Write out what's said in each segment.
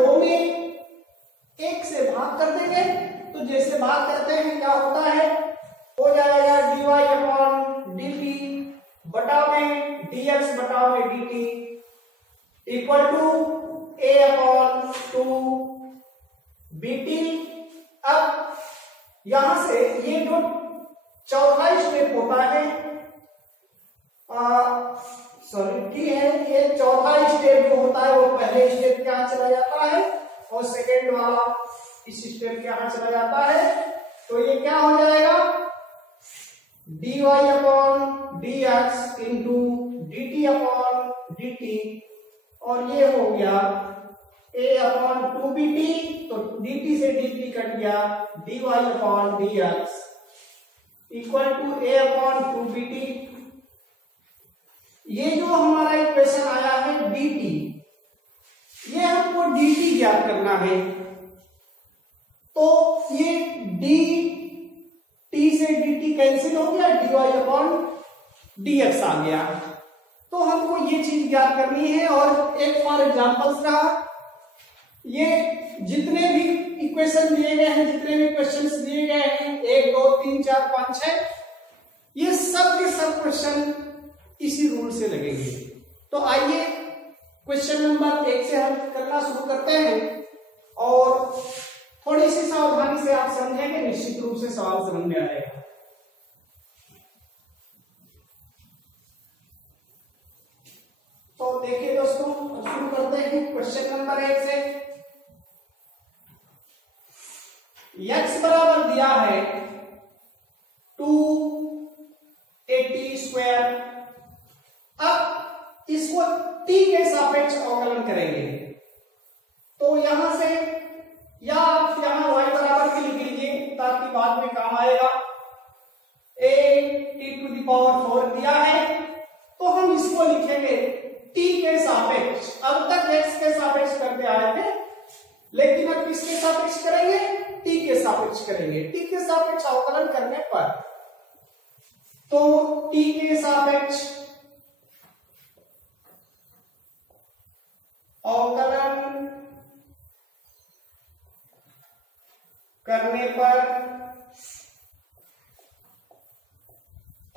2 में 1 से भाग कर देंगे, तो जैसे भाग करते हैं क्या होता है, हो जाएगा dy अपॉन dt बटा में dx बटा में dt equal to a upon 2 bt। अब यहां से ये जो चौथा स्टेप होता है, सॉरी टी है, ये चौथा स्टेप जो होता है वो पहले स्टेप के यहां चला जाता है और सेकेंड वाला इस स्टेप के यहां चला जाता है। तो ये क्या हो जाएगा, dy upon dx into dt upon dt, और ये हो गया a अपॉन 2bt, तो dt से dt कट गया, dy upon dx equal to a upon 2bt। ये जो हमारा इक्वेशन आया है dt, ये हमको dt ज्ञात करना है, तो ये d t से dt कैंसिल हो गया, dy अपॉन dx आ गया। तो हमको ये चीज ज्ञात करनी है। और एक फॉर एग्जांपल्स रहा, ये जितने भी इक्वेशन दिए गए हैं, जितने भी क्वेश्चंस दिए गए हैं 1 2 3 4 5 6, ये सब के सब क्वेश्चन इसी रूल से लगेंगे। तो आइए क्वेश्चन नंबर 1 से हम करना शुरू करते हैं, और थोड़ी सी सावधानी से आप समझेंगे, निश्चित रूप से सवाल समझ में आएगा। तो देखिए दोस्तों, शुरू करते हैं क्वेश्चन नंबर 1 से। x बराबर दिया है 280 स्क्वायर। अब इसको t के सापेक्ष अवकलन करेंगे, तो यहां से या आप यहां y बराबर के लिख लीजिए ताकि बाद में काम आएगा। a t to the power 4 दिया है, तो हम इसको लिखेंगे t के सापेक्ष। अब तक x के सापेक्ष करते आए थे, लेकिन अब किसके सापेक्ष करेंगे, t के सापेक्ष करेंगे। t के सापेक्ष अवकलन करने पर, तो t के सापेक्ष अवकलन करने पर,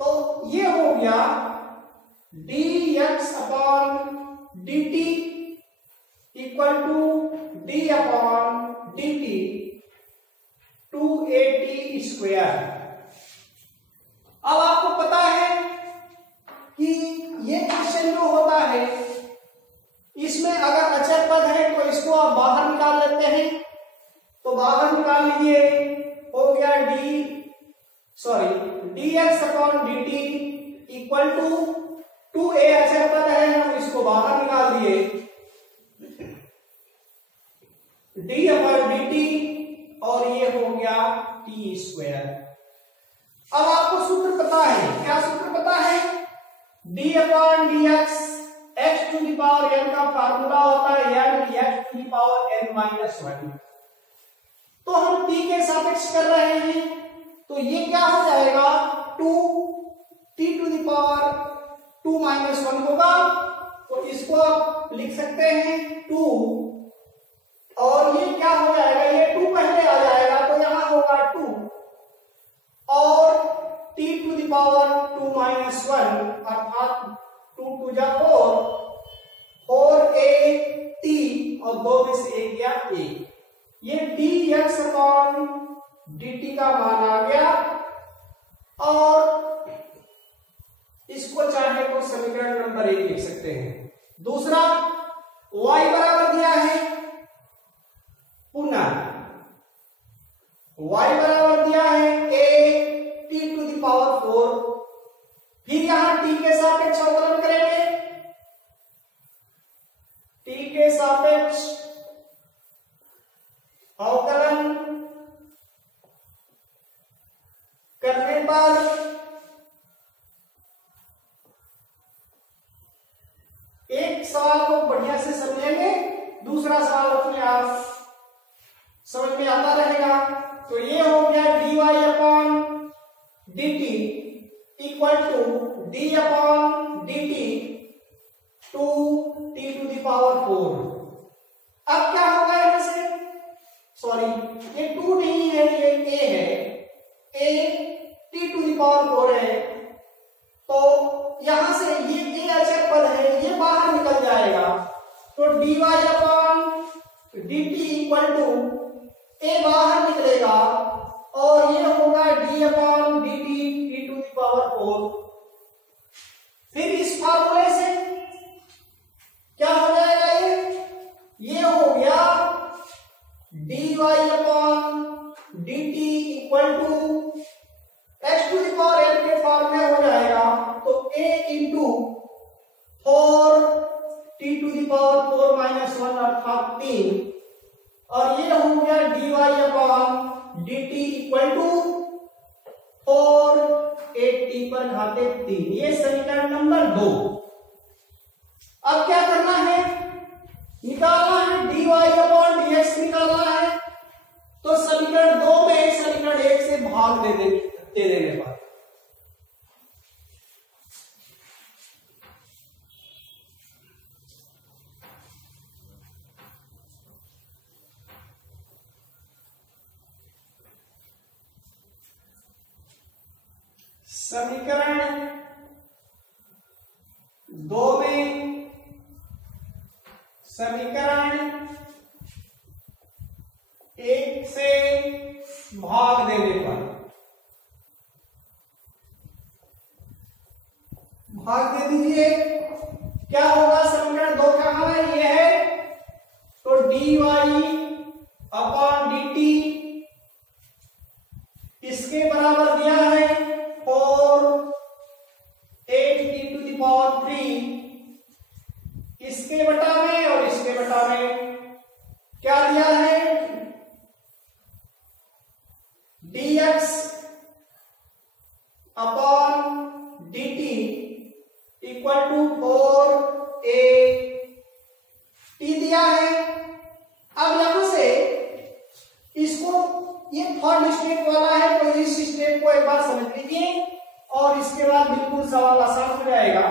तो ये हो गया dx upon dt equal to d upon dt 280 square. अब आपको पता है कि ये क्वेश्चन जो होता है, इसमें अगर अचर पद है तो इसको आप बाहर निकाल लेते हैं, तो बाहर निकाल लीजिए, हो गया dx upon dt equal to 2a अचर पद है, हम इसको बाहर निकाल दिए, d अपॉन dt, और ये हो गया t स्क्वायर। अब आपको सूत्र पता है, क्या सूत्र पता है, d upon dx x to the power n का फार्मूला होता है n x to the power n minus 1। तो हम t के सापेक्ष कर रहे हैं, तो ये क्या हो जाएगा, 2t to the power 2 minus 1 होगा। तो इसको आप लिख सकते हैं 2, और ये क्या हो जाएगा, ये 2 पहले आ जाएगा, तो यहां होगा 2 और t to the power 2 minus 1, अर्थात 2 टू जा 4 a t, और 2 में से 1 गया 1। ये dx अपॉन dt का मान आ गया, और इसको चाहे तो समीकरण नंबर 1 लिख सकते हैं। दूसरा, y बराबर दिया है, पुनः y बराबर दिया है a t to the power 4, फिर यहां t के सापेक्ष अवकलन करेंगे, t के सापेक्ष अवकलन करने पर एक सवाल को बढ़िया से समझेंगे, दूसरा सवाल अपने आप समझ में आता रहेगा। तो ये हो गया dy upon dt equal to d upon dt 2t to the power 4। अब क्या होगा सॉरी ये 2 नहीं है, ये a है, a t⁴ है, तो यहां से ये a अचर पद है, ये बाहर निकल जाएगा, तो dy/dt इक्वल टू a बाहर निकलेगा और ये होगा d/dt t⁴। फिर इस फार्मूले से क्या हो जाएगा, ये हो गया dy/dt इक्वल टू x⁴n के फॉर्म में हो जाएगा, तो a इंटू 4t⁴ अर्थात 3, और ये हो गया dy/dt इक्वल टू 4/8t3। ये समीकरण नंबर 2। अब क्या करना है, निकालना है dy/dx निकालना है, तो समीकरण 2 में समीकरण 1 से भाग दे देने पर समीकरण 2 में समीकरण 1 से भाग देने पर भाग दे दीजिए, क्या होगा, समीकरण 2 कहां है, ये है, तो dy/dt इसके बराबर दिया है 4/8t3, इसके बटा में और इसके बटा में क्या दिया है, dx/dt इक्वल टू 4/8t दिया है। अब यहां से इसको, ये थर्ड स्टेप वाला है, तो इस स्टेप को एक बार समझ लीजिए और इसके बाद बिल्कुल सवाल आसान हो जाएगा।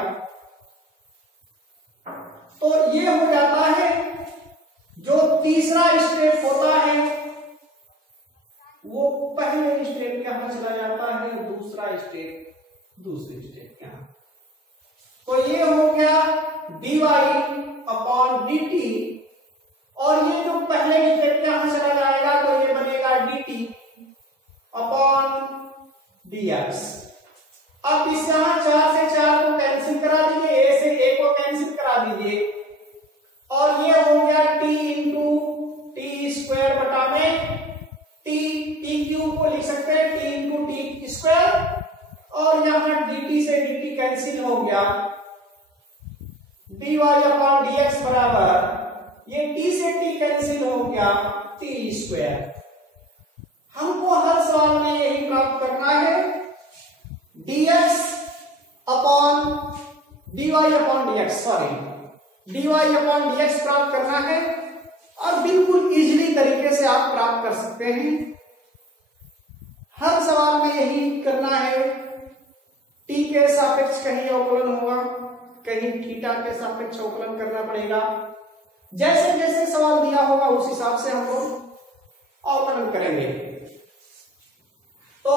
तो ये हो जाता है, जो तीसरा स्टेप होता है वो पहले स्टेप के यहां चला जाता है, दूसरा स्टेप दूसरे स्टेप के यहां, तो ये हो गया dy/dt, और ये जो पहले स्टेप के यहां चला जाएगा तो ये बनेगा dt/dx। अब इस यहां 4 से 4 को कैंसिल करा दीजिए, a से a को कैंसिल करा दीजिए, और ये हो गया t इंटू t² बटा में t³ को लिख सकते हैं t इंटू t², और यहां dt से dt कैंसिल हो गया, dy/dx बराबर, ये t से t कैंसिल हो गया t²। हमको हर सवाल में यही प्राप्त करना है, dy/dx प्राप्त करना है, और बिल्कुल इजीली तरीके से आप प्राप्त कर सकते हैं। हर सवाल में यही करना है, t के सापेक्ष कहीं अवकलन होगा, कहीं थीटा के सापेक्ष अवकलन करना पड़ेगा, जैसे जैसे सवाल दिया होगा उस हिसाब से हम लोग अवकलन करेंगे। तो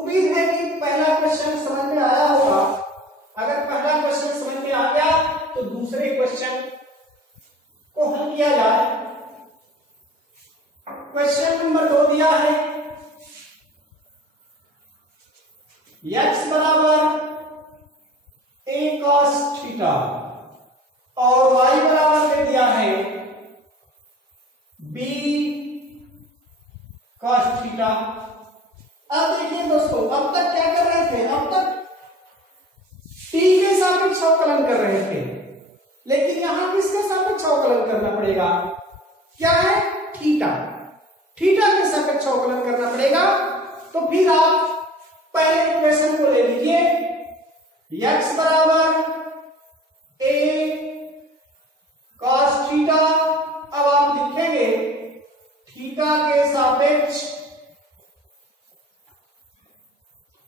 उम्मीद है कि पहला क्वेश्चन समझ में आया होगा। अगर पहला क्वेश्चन समझ में आ गया तो दूसरे क्वेश्चन को हल किया जाए। क्वेश्चन नंबर 2 दिया है, x बराबर a cos थीटा और y बराबर दे दिया है b cos थीटा। अब देखिए दोस्तों, अब तक क्या कर रहे थे, अब तक t के सापेक्ष अवकलन कर रहे थे, लेकिन यहां किसके सापेक्ष अवकलन करना पड़ेगा, क्या है, थीटा के सापेक्ष अवकलन करना पड़ेगा। तो फिर आप पहले इक्वेशन को ले लीजिए, x बराबर a cos थीटा। अब आप लिखेंगे थीटा के सापेक्ष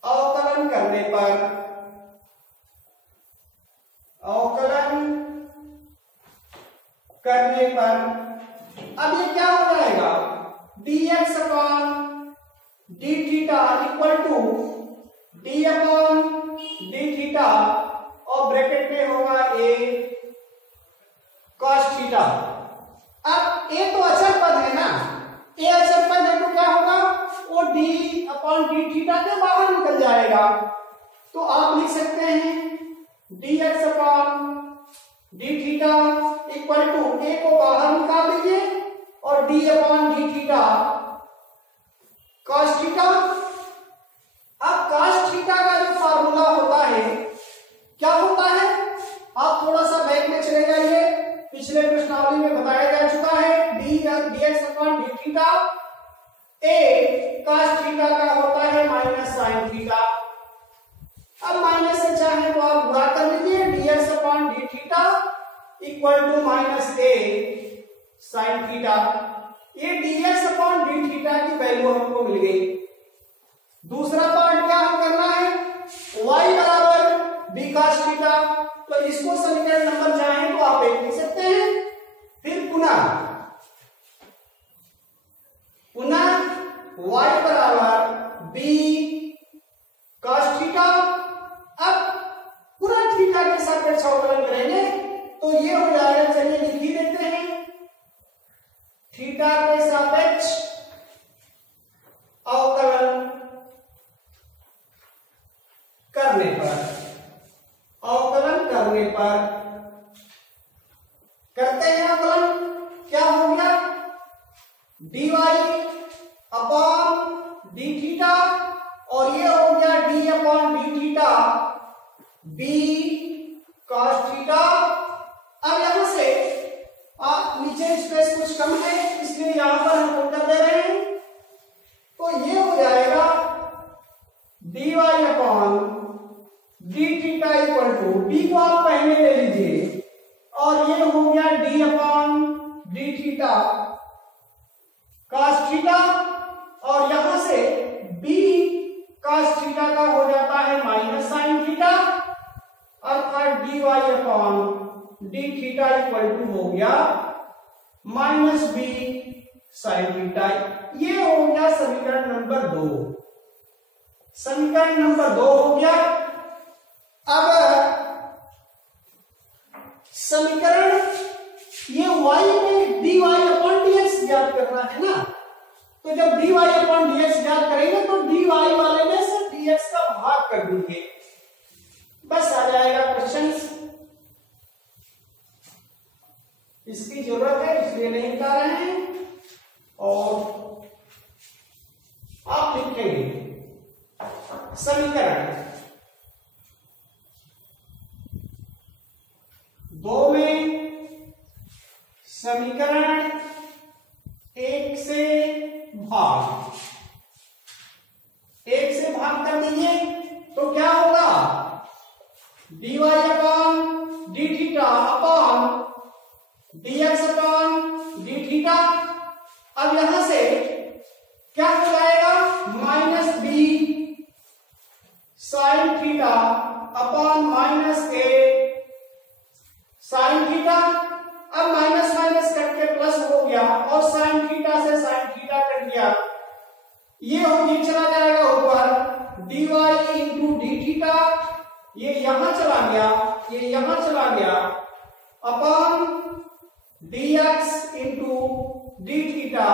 अवकलन करने पर अब ये क्या हो जाएगा, dx upon d theta equal to d upon d theta और ब्रैकेट में होगा a cos थीटा। अब a तो अचर पद है ना, a अचर पद है तो क्या होगा, वो d अपॉन डी थीटा के बाहर निकल जाएगा। तो आप लिख सकते हैं dx upon d theta equal to a को बाहर निकाल दीजिए और d upon d theta cos theta. अब cos थीटा का जो फार्मूला होता है क्या होता है, आप थोड़ा सा बैक में चले जाइए, पिछले प्रश्नावली में बताया जा चुका है dx upon d theta a cos theta का होता है माइनस साइन थीटा। अब माइनस से चाहे तो आप गुणा कर लीजिए, dx upon d theta equal to minus a sine theta. ये dx अपॉन डी थीटा की वैल्यू हमको मिल गई। दूसरा पार्ट क्या हम करना है, y बराबर b cos थीटा, तो इसको समीकरण नंबर चाहे तो आप एक लिख सकते हैं। फिर पुनः y बराबर b cos थीटा। अब पूरा थीटा के सापेक्ष अवकलन करेंगे तो ये हो जाएगा, चलिए लिख ही देते हैं, थीटा के सापेक्ष अवकलन करने पर करते हैं अवकलन, क्या हो गया, dy अपॉन डी थीटा और ये हो गया d upon d theta b cos theta. अब यहां से नीचे स्पेस कुछ कम है इसलिए यहां पर हम पुट कर दे रहे हैं, तो ये हो जाएगा dy upon d theta equal to, d को आप पहले ले लीजिए और ये हो गया d upon d theta cos theta और यहां से b cos थीटा का हो जाता है माइनस साइन थीटा, अर्थात dy upon d theta equal to हो गया माइनस b साइन थीटा। ये हो गया समीकरण नंबर 2। समीकरण नंबर 2 हो गया। अब समीकरण ये y में dy अपॉन dx ज्ञात करना है ना, तो जब dy अपॉन dx ज्ञात करेंगे तो dy वाले में से dx का भाग कर दीजिए, बस आ जाएगा क्वेश्चन। इसकी जरूरत है इसलिए नहीं बता रहे हैं और आप लिखेंगे समीकरण 2 में समीकरण 1 से भाग कर दीजिए तो क्या होगा, dy upon d theta upon dx upon d theta. अब यहां से क्या हो जाएगा, minus b sine theta upon minus a sine theta. अब माइनस माइनस कट के प्लस हो गया और साइन थीटा से साइन थीटा कट गया, ये चला जाएगा ऊपर, dy इंटू डी थीटा, ये यहां चला गया, ये यहां चला गया, upon dx into d theta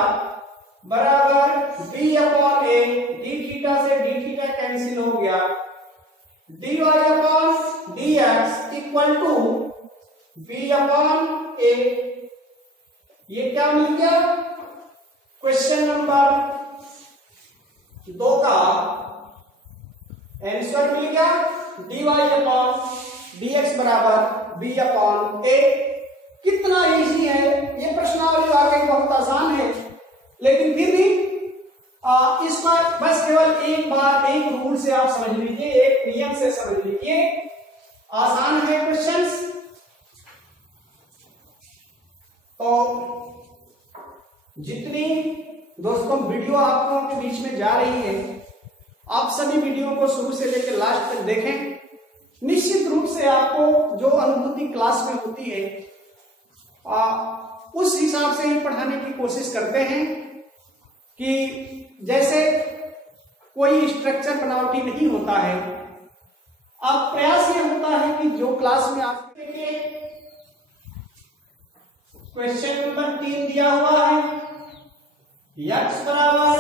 बराबर b upon a, d theta से डी थीटा कैंसिल हो गया, dy upon dx equal to b upon a। ये क्या मिल गया, क्वेश्चन नंबर 2 का आंसर मिल गया, dy अपॉन dx बराबर b अपॉन a। कितना इजी है ये प्रश्नावली, वाकई बहुत आसान है, लेकिन फिर भी इसका बस केवल एक बार एक रूल से आप समझ लीजिए, एक नियम से समझ लीजिए, आसान है क्वेश्चंस। तो जितनी दोस्तों वीडियो आप लोगों के बीच में जा रही है, आप सभी वीडियो को शुरू से लेकर लास्ट तक देखें। निश्चित रूप से आपको जो अनुभूति क्लास में होती है उस हिसाब से ही पढ़ाने की कोशिश करते हैं। कि जैसे कोई स्ट्रक्चर बनावटी नहीं होता है। अब प्रयास ये होता है कि जो क्लास में आप देखिए क्वेश्चन नंबर 3 दिया हुआ है, x बराबर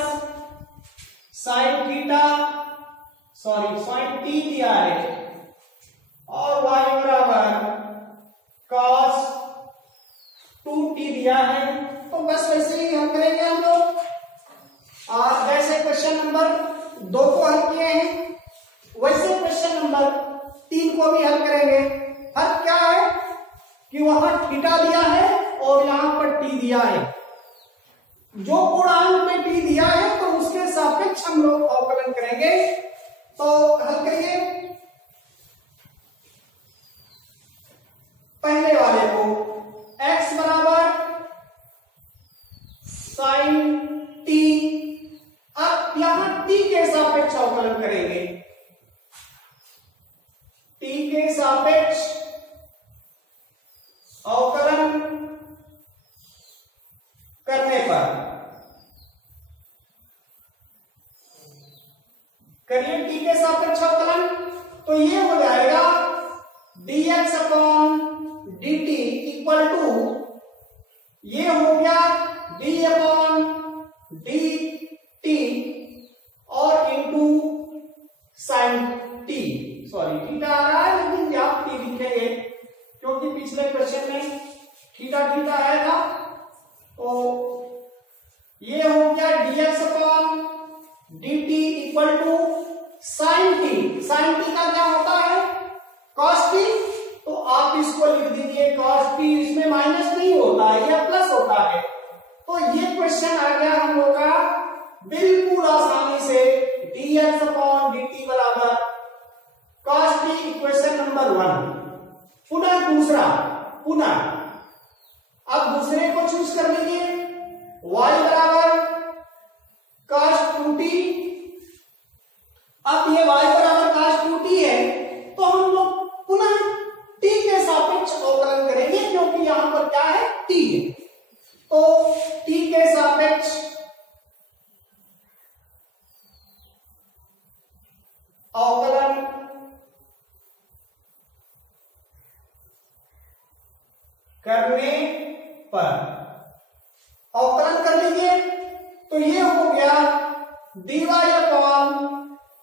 साइन थीटा साइन t दिया है और y बराबर cos 2t दिया है। तो बस वैसे ही हम करेंगे हम लोग, और जैसे क्वेश्चन नंबर 2 को हल किए हैं वैसे क्वेश्चन नंबर 3 को भी हल करेंगे। फर्क क्या है कि वहां थीटा दिया है और यहां पर t दिया है। जो पूर्णांक में t दिया है तो उसके सापेक्ष हम लोग अवकलन करेंगे। तो हल करिए पहले वाले को, x बराबर साइन t। अब यहां t के सापेक्ष अवकलन करेंगे। t के सापेक्ष अवकलन करने पर करिए t के सापेक्ष अवकलन, तो ये हो जाएगा dx upon dt equal to, ये हो गया d अपॉन dt और into sine t, sorry theta आ रहा है लेकिन आप t लिखेंगे क्योंकि पिछले क्वेश्चन में थीटा आया था। तो ये हो गया dx upon dt equal to sine t। Sine t का क्या होता है cos t, तो आप इसको लिख दीजिए cos t, इसमें माइनस नहीं होता है, यह प्लस होता है। तो ये क्वेश्चन आ गया हम लोग का बिल्कुल आसानी से dx अपॉन dt बराबर cos t, इक्वेशन नंबर 1। पुनः दूसरा, अब दूसरे को चूज कर लीजिए, y बराबर cos 2t। अब ये y बराबर cos 2t है तो हम लोग पुनः t के सापेक्ष अवकलन करेंगे क्योंकि यहां पर क्या है t है। तो t के सापेक्ष अवकलन करने पर अवकलन कर लीजिए, तो ये हो गया dy अपॉन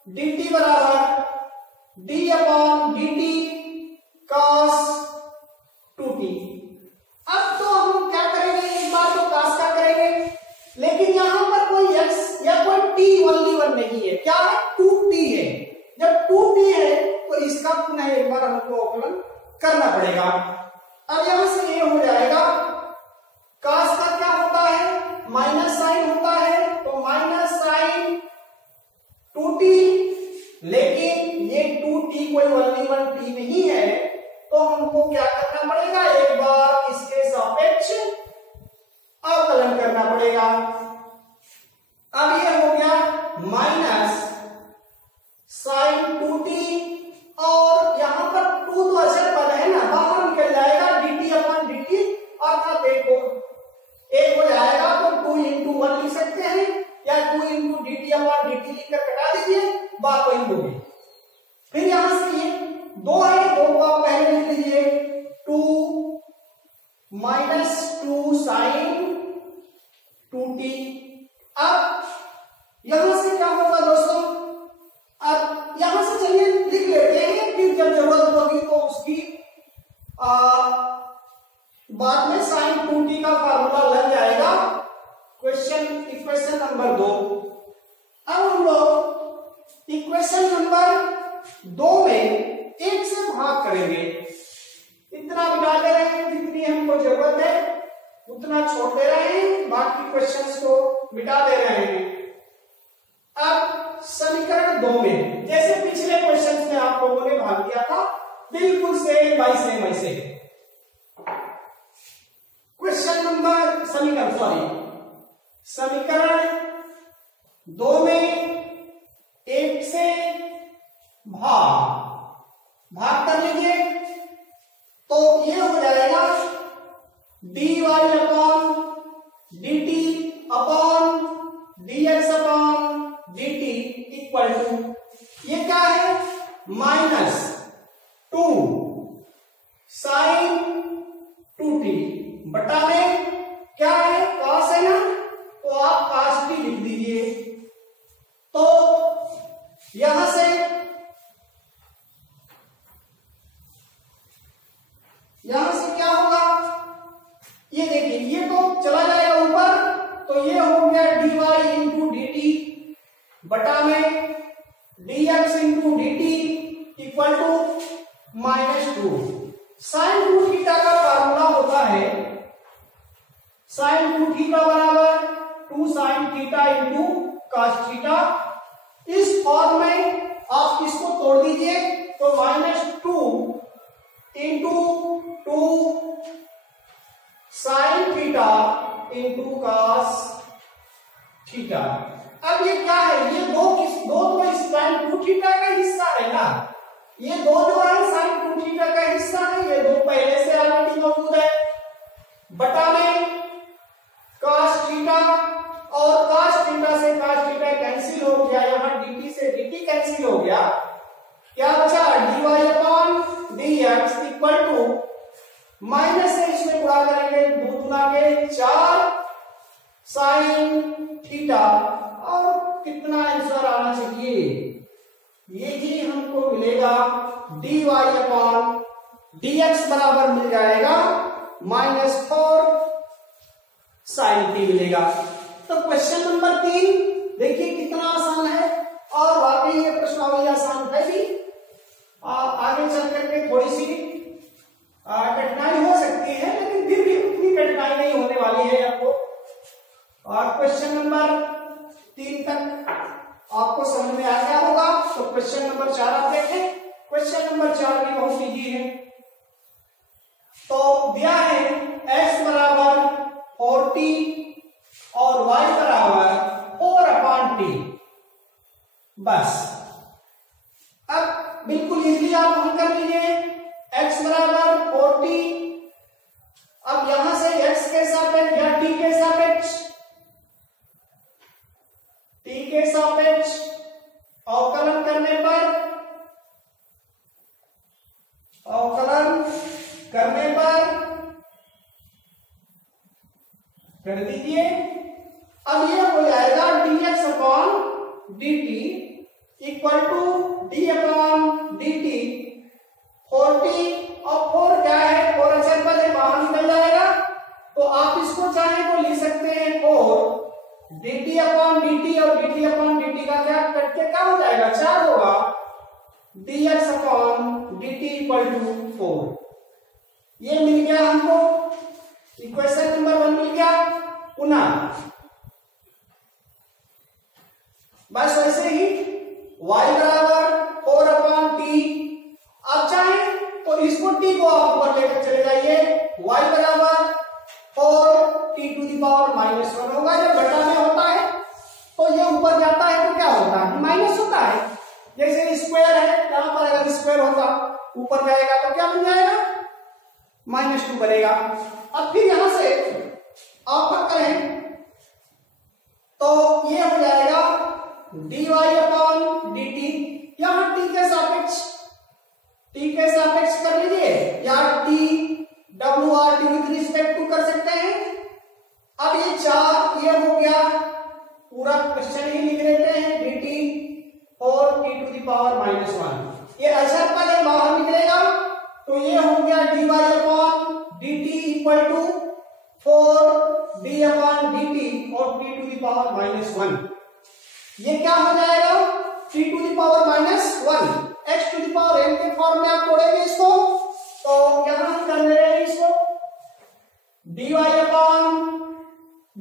dt बराबर d upon dt cos 2t। अब तो हम क्या करेंगे, एक बार तो cos का करेंगे, लेकिन यहां पर कोई x या कोई t ओनली वन नहीं है, क्या है 2t है। जब 2t है तो इसका पुनः एक बार हमको अवकलन करना पड़ेगा। अब यहां से ये हो जाएगा, cos का क्या होता है माइनस साइन होता है, तो माइनस साइन 2t, लेकिन ये 2t कोई ओनली वन t नहीं है, तो हमको क्या करना पड़ेगा, एक बार इसके सापेक्ष अवकलन करना पड़ेगा। अब ये हो गया माइनस साइन 2t और यहां पर 2 तो अचर पद है ना, बाहर निकल जाएगा dt अपॉन dt, अर्थात देखो एक हो जाएगा तो 2 into 1 लिख सकते हैं या 2 into dt अपॉन dt लिखकर कटा दीजिए, बात वही होगी। फिर यहां से ये 2 है, 2 को आप पहले लिख लीजिए 2 माइनस 2 साइन 2t। अब यहां से क्या होगा दोस्तों, अब यहां से चलिए लिख लेते हैं, फिर जब जरूरत होगी तो उसकी बाद में साइन 2t का फार्मूला लग जाएगा। Equation number 2। अब हम लोग इक्वेशन नंबर 2 में 1 से भाग करेंगे, इतना मिटा दे रहे हैं, जितनी हमको जरूरत है उतना छोड़ दे रहे हैं, बाकी क्वेश्चंस को मिटा दे रहे हैं। अब समीकरण 2 में जैसे पिछले क्वेश्चंस में आप लोगों ने भाग दिया था, बिल्कुल सेम बाय सेम ऐसे समीकरण 2 में 1 से भाग कर लीजिए, तो ये हो जाएगा dy upon dt upon dx upon dt equal to, ये क्या है, -2 sin 2t बटा में क्या है, cos है ना, तो आप cos t लिख दीजिए। तो यहां से क्या होगा, ये देखिए, ये तो चला जाएगा ऊपर, तो ये हो गया dy इंटू dt बटा में dx into dt equal to -2। Sine 2 theta का फार्मूला होता है साइन 2 थीटा बराबर 2 sine theta into cos theta. इस फॉर्म में आप इसको तोड़ दीजिए, तो -2 into 2 sine theta into cos theta. अब ये क्या है, ये दो तो इस साइन 2 थीटा का हिस्सा है ना, ये दो जो है साइन 2 थीटा का हिस्सा है, ये दो पहले से ऑलरेडी मौजूद है, बटा में cos थीटा, और cos थीटा से cos थीटा कैंसिल हो गया, यहां dt से dt कैंसिल हो गया, क्या बचा, dy upon dx equal to, minus से इसमें गुणा करेंगे, 2 गुना के 4 साइन थीटा, और कितना आंसर आना चाहिए, ये ही हमको मिलेगा dy अपॉन dx बराबर मिल जाएगा -4 साइन t मिलेगा। तो क्वेश्चन नंबर 3 देखिए कितना आसान है, और वाकई ये प्रश्नावली आसान है भी, आगे चल करके थोड़ी सी कठिनाई हो सकती है, लेकिन फिर भी उतनी कठिनाई नहीं होने वाली है आपको। और क्वेश्चन नंबर 3 तक आपको समझ में आ गया होगा, तो क्वेश्चन नंबर 4 आप देखें। क्वेश्चन नंबर 4 भी बहुत इजी है। तो दिया है x बराबर 40 और y बराबर 4/t, बस अब बिल्कुल इजीली आप हल कर लीजिए। x बराबर 40, अब यहां से x के सापेक्ष या t के सापेक्ष अवकलन करने पर कर दीजिए। अब ये हो जाएगा dx upon dt equal to d upon dt 40, और 4 क्या है, 4 अचर पद है, बाहर निकल जाएगा, तो आप इसको चाहे तो लिख सकते हैं 4 dt अपॉन dt, और dt अपॉन dt का क्या करके क्या हो जाएगा, 4 होगा, dx upon dt equal to 4। ये मिल गया हमको, इक्वेशन नंबर 1 मिल गया। पुनः बस वैसे ही y बराबर 4/t, आप चाहें तो इसको t को आप ऊपर लेकर चले जाइए, y बराबर 4t टू द पावर -1 होगा। जब बटा में होता है तो ये ऊपर जाता है तो क्या होता है, माइनस होता है। जैसे स्क्वायर है, यहां पर अगर स्क्वायर होता ऊपर जाएगा तो क्या बन जाएगा, -2 बनेगा। अब फिर यहां से आप क्या करें, तो ये हो जाएगा dy अपॉन dt, यहां t के सापेक्ष कर लीजिए, या t wrt with respect to कर सकते हैं। अब ये 4 ये हो गया, पूरा क्वेश्चन ही लिख लेते हैं, dt 4t to the power -1, ये अचर पद है, बाहर निकलेगा, तो ये हो गया dy upon dt equal to 4d upon dt और t टू द पावर -1। ये क्या हो जाएगा, t to the power -1, x to the power n के फॉर्म में आप तोड़ेंगे इसको, तो यहां हम कर ले रहे हैं इसको dy upon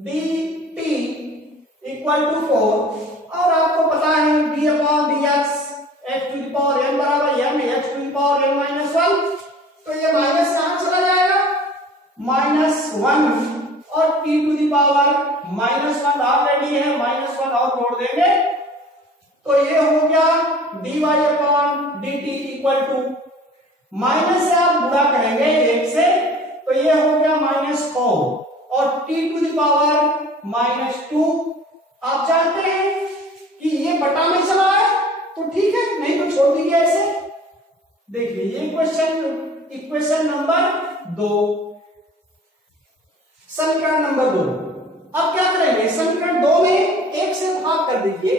dt equal to 4, और आपको पता है d upon dx x to the power n बराबर m x to the power n -1, तो ये माइनस कहां चला जाएगा, -1, और t to the power -1 already है, -1 और जोड़ देंगे, तो ये हो गया dy upon dt equal to, minus से आप गुणा करेंगे 1 से, तो ये हो गया -4, और t टू द पावर -2, आप जानते हैं कि ये बटा में चला है तो ठीक है, नहीं तो छोड़ दीजिए ऐसे। देख लीजिए इक्वेशन नंबर 2, समीकरण नंबर 2। अब क्या करेंगे, समीकरण 2 में 1 से भाग कर दीजिए।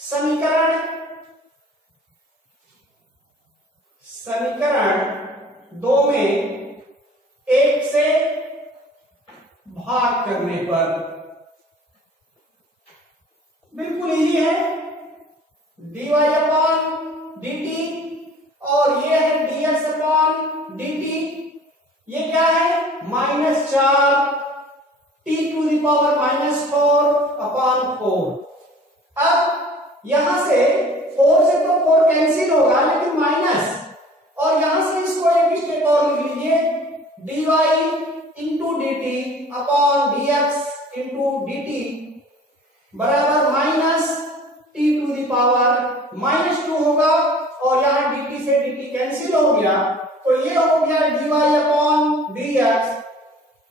समीकरण 2 में 1 से भाग करने पर बिल्कुल इजी है, dy अपॉन dt और ये है dx अपॉन dt। ये क्या है, -4 t⁻⁻4 अपॉन 4। अब यहां से 4 से तो 4 कैंसिल होगा, लेकिन माइनस, और यहां से इसको एक स्टेप और लिख लीजिए, dy into dt upon dx into dt बराबर -t⁻⁻2 होगा, और यहां dt से dt कैंसिल हो गया, तो ये हो गया dy अपॉन dx।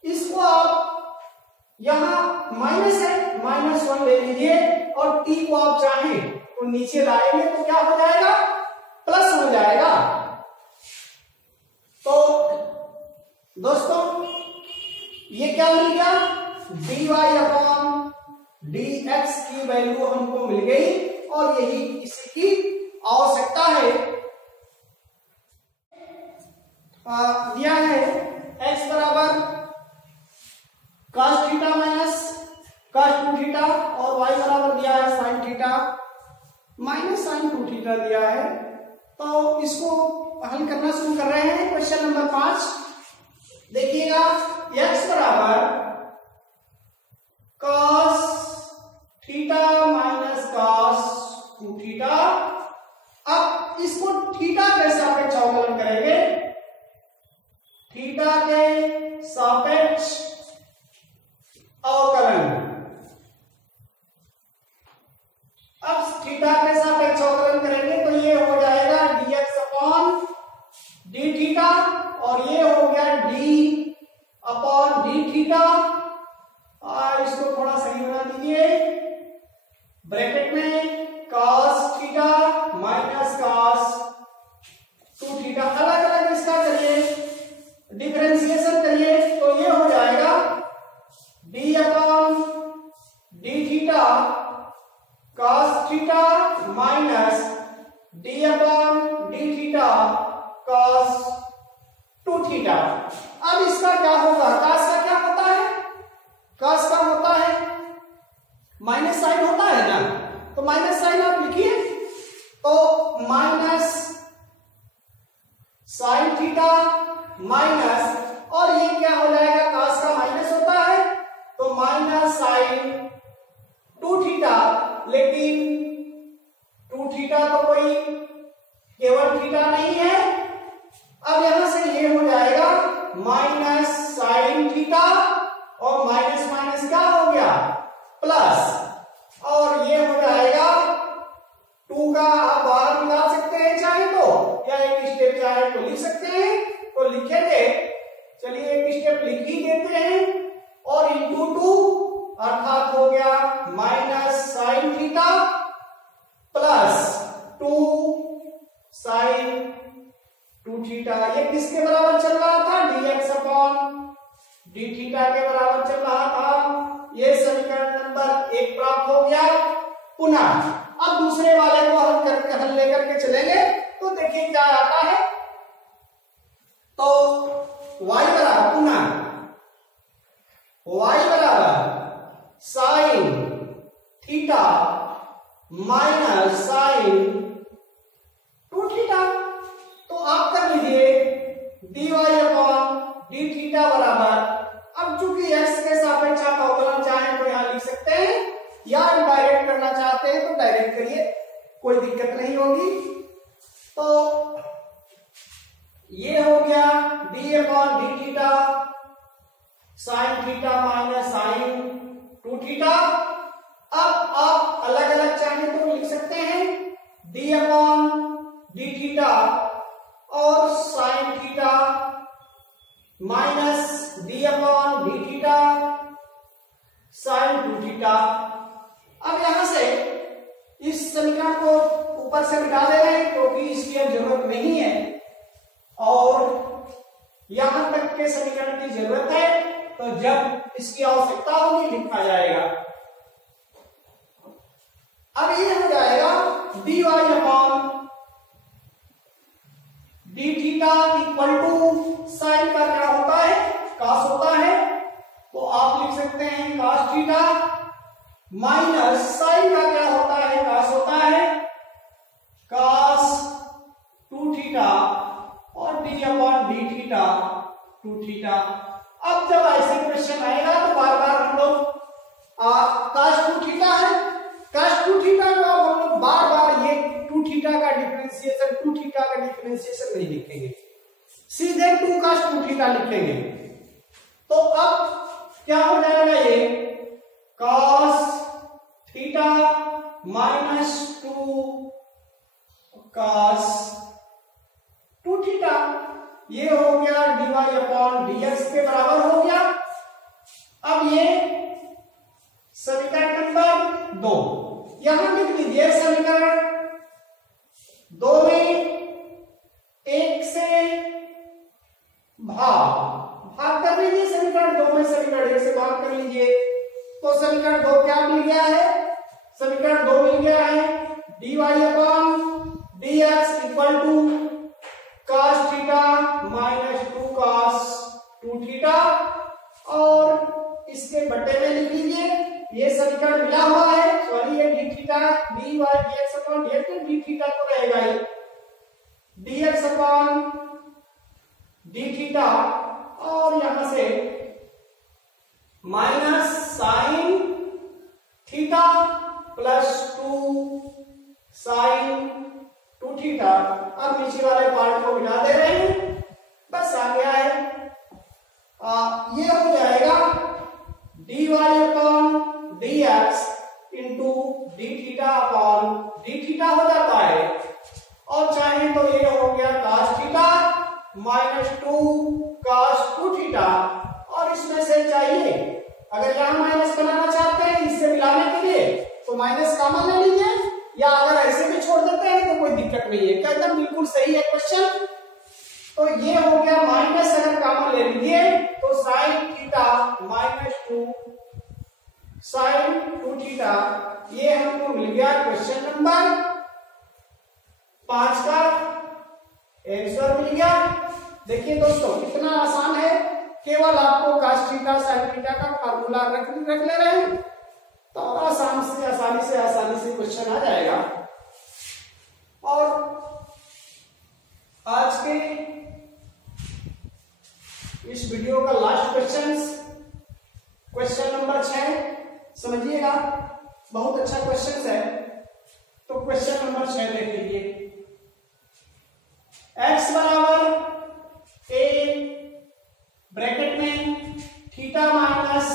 इसको आप यहां माइनस है, -1 ले लीजिए, और t को आप चाहें तो नीचे लाएंगे तो क्या हो जाएगा, प्लस हो जाएगा। तो दोस्तों ये क्या मिल गया, dy अपॉन dx की वैल्यू हमको मिल गई, और यही इसकी आवश्यकता है। दिया है x बराबर cos theta minus cos 2 theta, और y बराबर दिया है sin theta minus sin 2 theta दिया है। तो इसको हल करना शुरू कर रहे हैं। क्वेश्चन नंबर 5 देखिएगा, x बराबर cos theta minus cos 2 theta. अब इसको थीटा के सापेक्ष अवकलन करेंगे, थीटा के सापेक्ष अवकलन। अब थीटा के सापेक्ष अवकलन करेंगे तो ये हो जाएगा dx अपॉन डी थीटा, और ये हो गया d अपॉन डी थीटा। और इसको थोड़ा सही बना दीजिए, ब्रैकेट में cos theta minus cos 2 theta. अलग अलग इसका करिए, डिफरेंशिएशन करिए, तो ये हो जाएगा d upon d theta cos theta minus d upon d theta cos 2 theta. अब इसका क्या होगा, cos का क्या होता है, cos का होता है माइनस साइन होता है ना, तो माइनस साइन आप लिखिए, तो माइनस साइन थीटा माइनस, और ये क्या हो जाएगा, cos का माइनस होता है तो माइनस साइन 2 थीटा, लेकिन 2 थीटा तो कोई केवल थीटा नहीं है। अब यहां से ये हो जाएगा माइनस साइन थीटा, और माइनस माइनस क्या हो गया, प्लस, और ये हो जाएगा 2 का आप बाहर निकाल सकते हैं चाहे तो, या एक स्टेप चाहे तो लिख सकते हैं, तो लिखेंगे, चलिए एक स्टेप लिख ही देते हैं, और इंटू 2 अर्थात हो गया minus sine theta plus 2 sine 2 theta. ये किसके बराबर चल रहा था, dx अपॉन डी थीटा के बराबर चल रहा था। ये समीकरण नंबर 1 प्राप्त हो गया। पुनः अब दूसरे वाले को हल लेकर के चलेंगे, तो देखिए क्या आता है। तो y बराबर, पुनः y बराबर sine theta minus sine 2 theta. तो आप कर लीजिए dy अपॉन डी थीटा बराबर, अब चूंकि x के सापेक्ष आप अवकलन चाहें तो यहां लिख सकते हैं, या डायरेक्ट करना चाहते हैं तो डायरेक्ट करिए, कोई दिक्कत नहीं होगी। तो ये हो गया d upon d theta sine theta minus sine 2 theta. अब आप अलग अलग चाहें तो लिख सकते हैं d अपॉन डी थीटा और sign theta minus d upon d theta sign 2 theta. से मिटा दे रहे हैं क्योंकि इसकी अब जरूरत नहीं है और यहां तक के समीकरण की जरूरत है, तो जब इसकी आवश्यकता होगी लिखा जाएगा। अब ये हो जाएगा dy upon d theta equal to sine का क्या होता है, cos होता है, तो आप लिख सकते हैं cos थीटा माइनस साइन का क्या होता है, cos होता है, cos 2 थीटा और d upon d theta 2 theta. अब जब ऐसे क्वेश्चन आएगा तो बार बार हम लोग cos 2 थीटा है, cos 2 थीटा को हम लोग बार बार ये 2 थीटा का डिफरेंशिएशन 2 थीटा का डिफरेंशिएशन नहीं लिखेंगे, सीधे 2 cos 2 थीटा लिखेंगे। तो अब क्या हो जाएगा, ये cos theta minus 2 cos 2 theta, ये हो गया dy अपॉन dx के बराबर हो गया। अब ये समीकरण नंबर 2 यहां लिख लीजिए। समीकरण 2 में 1 से भाग कर लीजिए, समीकरण 2 में समीकरण 1 से भाग कर लीजिए, तो समीकरण 2 क्या मिल गया है, समीकरण 2 मिल गया है dy upon dx equal to cos theta minus 2 cos 2 theta, और इसके बट्टे में लिख लीजिए, ये समीकरण मिला हुआ है, सॉरी ये d theta dy dx upon dx, तो डी थीटा तो रहेगा ही, dx अपॉन डी थीटा, और यहां से minus sine theta plus 2 sine 2 theta. अब नीचे वाले पार्ट को मिटा दे रहे हैं, बस आ गया है। ये हो जाएगा dy upon dx into d theta upon d theta हो जाता है, और चाहे तो ये हो गया cos theta minus 2 cos 2 theta, और इसमें से चाहिए अगर यहां माइनस बनाना चाहते हैं इससे मिलाने के लिए तो माइनस कॉमन ले लीजिए, या अगर ऐसे भी छोड़ देते हैं तो कोई दिक्कत नहीं है, क्या एकदम बिल्कुल सही है क्वेश्चन। तो ये हो गया माइनस, अगर कॉमन ले लीजिए तो sine theta minus 2 sine 2 theta, ये हमको मिल गया क्वेश्चन नंबर 5 का आंसर मिल गया। देखिए दोस्तों कितना आसान है, केवल आपको cos थीटा sin थीटा का फार्मूला रख ले रहे हैं तो आसानी से क्वेश्चन आ जाएगा। और आज के इस वीडियो का लास्ट क्वेश्चन नंबर 6 समझिएगा, बहुत अच्छा क्वेश्चन है। तो क्वेश्चन नंबर 6 देख लीजिए, x बराबर a ब्रैकेट में थीटा माइनस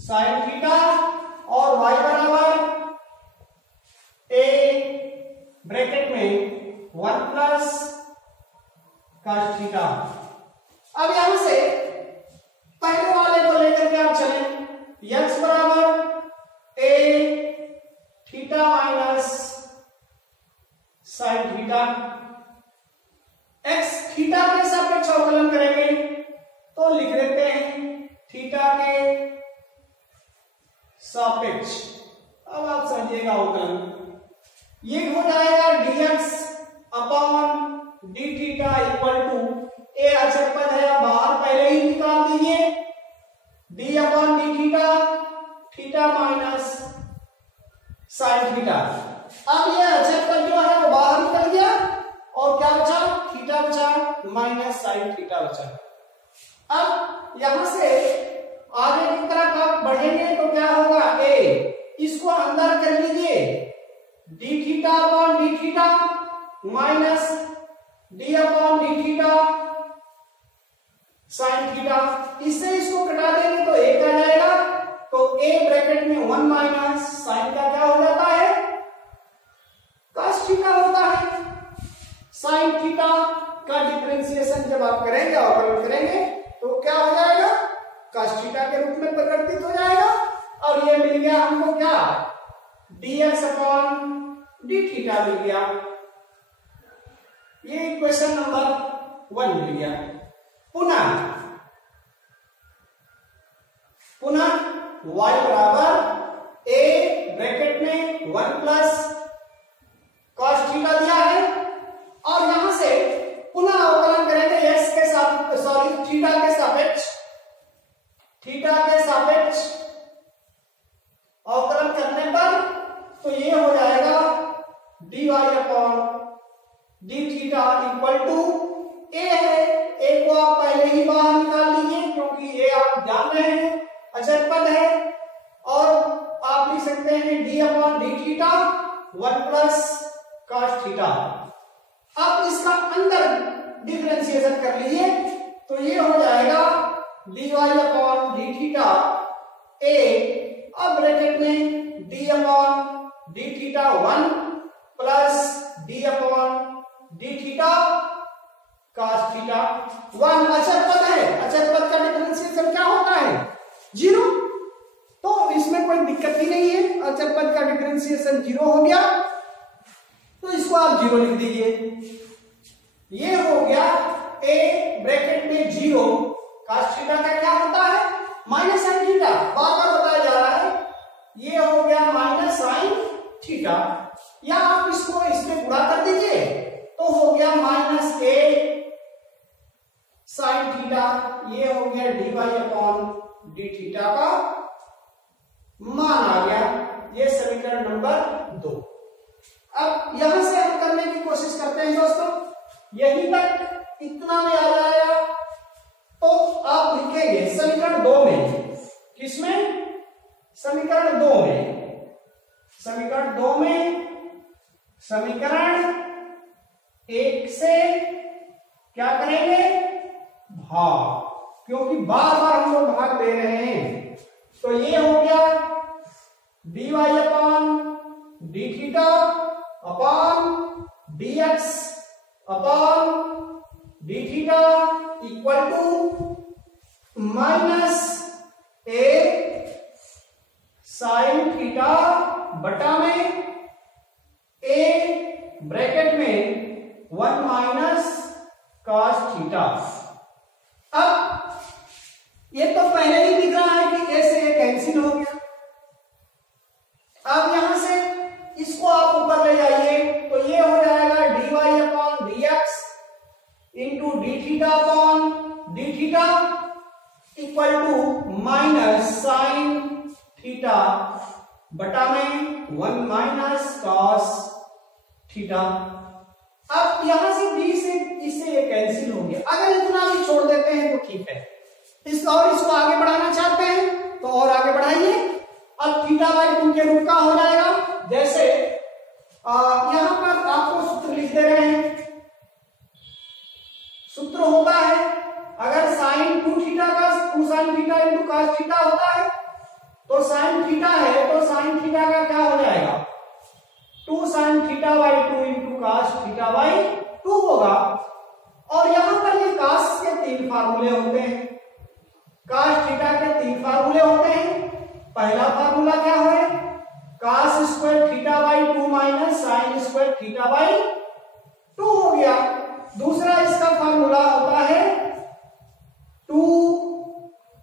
साइन थीटा और y बराबर a ब्रैकेट में 1 प्लस cos थीटा। अब यहां से पहले वाले को लेकर के आप चलें, x बराबर a theta minus sine theta, x theta के सापेक्ष अवकलन करेंगे तो लिख देते हैं थीटा के सापेक्ष। अब आप समझिएगा अवकलन, ये हो जाएगा dx upon d theta equal to, ए अचर पद है बाहर पहले ही निकाल दीजिए, d upon d theta theta minus sine theta. अब ये अचर पद जो है वो बाहर निकल गया और क्या बचा, थीटा बचा माइनस साइन थीटा बचा। अब यहां से आगे की तरफ आप बढ़ेंगे तो क्या होगा, a इसको अंदर कर लीजिए, D theta upon d theta minus D upon d theta sine theta, इससे इसको कटा देंगे तो एक आ जाएगा, तो a ब्रैकेट में 1 माइनस साइन का क्या हो जाता है, cos थीटा होता है। साइन थीटा का डिफरेंशिएशन जब आप करेंगे अवकलन करेंगे तो क्या हो जाएगा, cos थीटा के रूप में परिवर्तित हो जाएगा, और ये मिल गया हमको क्या, dx अपॉन डी थीटा मिल गया। ये इक्वेशन नंबर 1 मिल गया। पुनः y बराबर a ब्रैकेट में 1 प्लस cos थीटा दिया है और यहां से पुनः अवकलन करेंगे x के साथ, सॉरी थीटा के सापेक्ष अवकलन करने पर तो ये हो जाएगा dy upon d theta equal to a है। a को आप पहले ही बाहर निकाल लीजिए क्योंकि a आप जान रहे हैं अचर पद है और आप लिख सकते हैं d upon d theta 1 plus cos theta. अब इसका अंदर डिफरेंशिएशन कर लीजिए तो ये हो जाएगा dy upon d theta a, अब ब्रैकेट में d upon d theta 1 plus d upon d theta cos theta 1 अचर पद है। अचर पद का डिफरेंशिएशन क्या होता है? 0। तो इसमें कोई दिक्कत ही नहीं है, अचर पद का डिफरेंशिएशन 0 हो गया तो इसको आप 0 लिख दीजिए। ये हो गया a ब्रैकेट में 0 cos थीटा का क्या होता है? माइनस साइन थीटा, बार बार बताया जा रहा है। ये हो गया माइनस साइन थीटा, या आप इसको इसमें गुणा कर दीजिए तो हो गया माइनस a साइन थीटा। ये हो गया dy अपॉन डी थीटा का मान आ गया। ये समीकरण नंबर 2। अब यहां से हम करने की कोशिश करते हैं दोस्तों, यहीं तक इतना में आ जाएगा तो आप लिखेंगे समीकरण 2 में। किसमें? समीकरण 2 में। समीकरण 2 में समीकरण 1 से क्या करेंगे? भाग, क्योंकि बार बार हम लोग भाग ले रहे हैं। तो ये हो गया dy upon d theta upon dx upon d theta equal to minus a sine theta बटा में a ब्रैकेट में 1 माइनस cos थीटा। अब ये तो पहले ही दिख रहा है कि a से a कैंसिल हो गया। अब यहां से इसको आप ऊपर ले जाइए तो ये हो जाएगा dy upon dx into d theta upon d theta equal to minus sine theta बटा में 1 माइनस cos थीटा। अब यहां से b से इससे ये कैंसिल हो गया। अगर इतना भी छोड़ देते हैं तो ठीक है, और इसको आगे बढ़ाना चाहते हैं तो और आगे बढ़ाइए। अब थीटा बाई 2 के रूप का हो जाएगा। जैसे यहां पर आपको सूत्र लिख दे रहे हैं। सूत्र होता है अगर साइन 2 थीटा का 2 sine theta into cos theta होता है तो साइन थीटा है तो साइन थीटा का क्या हो जाएगा? 2 sine theta by 2 into cos theta by 2 होगा। और यहां पर ये cos के 3 फार्मूले होते हैं। cos थीटा के 3 फार्मूले होते हैं। पहला फार्मूला क्या है? cos square theta by 2 minus sine square theta by 2 हो गया। दूसरा इसका फार्मूला होता है 2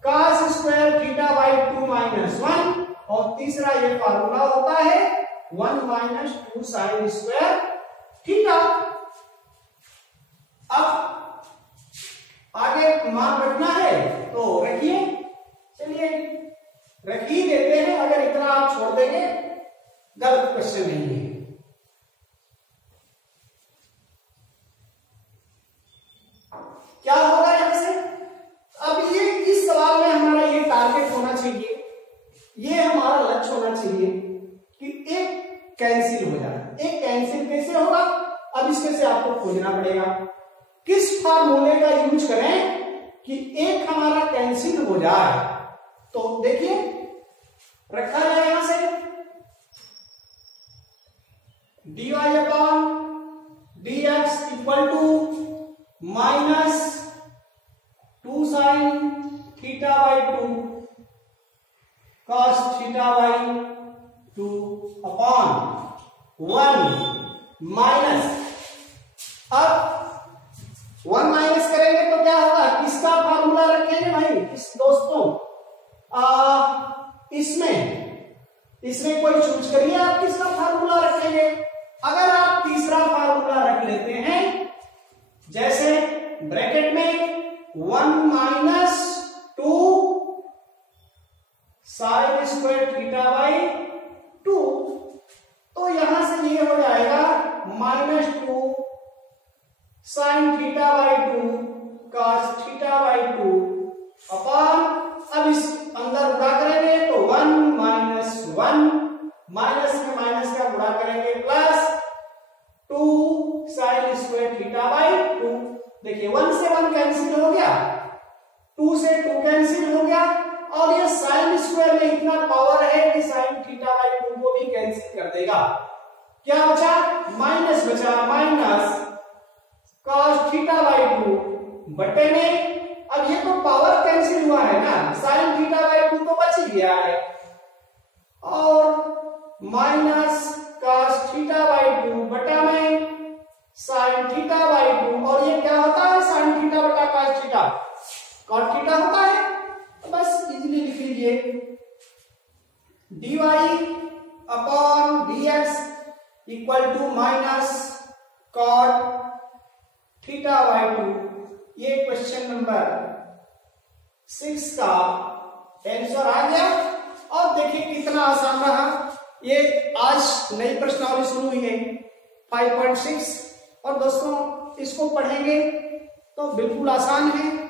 cos square theta by 2 minus 1, और तीसरा ये फार्मूला होता है 1 माइनस 2 साइन स्क्वायर थीटा। अब आगे मान रखना है तो रखिए, चलिए रख ही देते हैं। अगर इतना आप छोड़ देंगे गलत क्वेश्चन नहीं है। क्या होगा यहां से? अब ये इस सवाल में हमारा ये टारगेट होना चाहिए, ये हमारा लक्ष्य होना चाहिए कि एक कैंसिल हो जाए। एक कैंसिल कैसे होगा? अब इसमें से आपको खोजना पड़ेगा किस फार्मूले का यूज करें कि एक हमारा कैंसिल हो जाए। तो देखिए रखा जाए यहां से dy upon dx equal to minus 2 sine theta by 2 cos theta by 2 upon 1 minus, अब 1 माइनस करेंगे तो क्या होगा, किसका फार्मूला रखेंगे भाई इस दोस्तों, इसमें कोई चूज करिए आप किसका फार्मूला रखेंगे। अगर आप तीसरा फार्मूला रख लेते हैं, जैसे ब्रैकेट में 1 minus 2 sine square theta by 2, तो यहां से ये हो जाएगा -2 sine theta by 2 cos theta by 2 upon, अब इस अंदर गुणा करेंगे तो 1 माइनस 1, माइनस में माइनस का गुणा करेंगे plus 2 sine square theta by 2। देखिए 1 से 1 कैंसिल हो गया, 2 से 2 कैंसिल हो गया, और ये साइन स्क्वायर में इतना पावर है कि साइन थीटा बाई 2 को भी कैंसिल कर देगा। क्या बचा, माइनस बचा, माइनस कॉस थीटा बाई 2 बटे में, अब ये तो पावर कैंसिल हुआ है ना, साइन थीटा बाई 2 तो बच ही गया है, और माइनस कॉस थीटा बाई 2 बटा में साइन थीटा बाई 2, और ये क्या होता है, साइन थीटा बटा कॉस थीटा, कॉट थीटा होता है, तो बस इजीली लिख लीजिए dy upon dx equal to minus cot theta by 2। ये क्वेश्चन नंबर 6 का आंसर आ गया। और देखिए कितना आसान रहा, ये आज नई प्रश्नावली शुरू हुई है 5.6, और दोस्तों इसको पढ़ेंगे तो बिल्कुल आसान है।